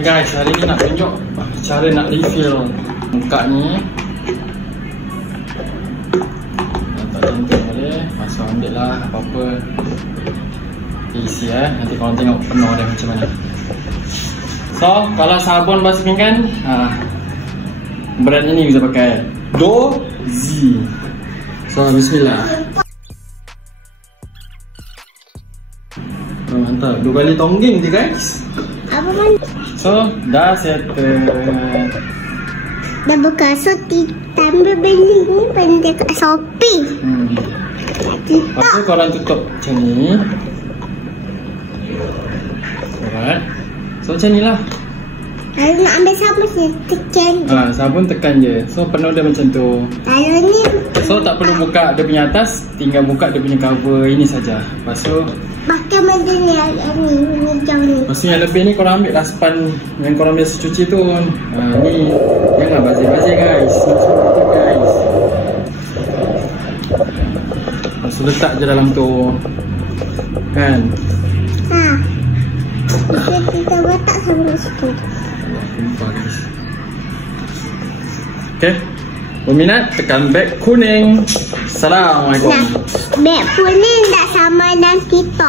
Guys, hari ni nak tunjuk cara nak refill muka ni. Tak cantik boleh, masuk ambil lah apa-apa isi nanti korang tengok penuh dia macam mana. So, kalau sabun basuh pinggan, brand ini bisa pakai Dozi. So, bismillah. Mantap, 2 kali tongging je guys. Apa man? So, dah settle. Dah buka. So, tambah beli ni pada kat Shopee. Lepas tu korang tutup macam ni. Alright. So, macam ni lah. Kalau nak ambil sabun, saya tekan. Sabun tekan je. So, penuh dia macam tu. Kalau ni, so, tak perlu buka dia punya atas. Tinggal buka dia punya cover ini saja. Lepas tu pakai benda ni, ni hijau ni. lepas tu yang lebih ni korang ambil raspan yang korang biasa cuci tu. Ni jangan bazir-bazir guys. Macam tu guys. Lepas tu letak je dalam tu. Kan? Kita letak sampai situ. Okay. Berminat tekan beg kuning. Assalamualaikum. Nah, beg kuning tak sama dengan TikTok.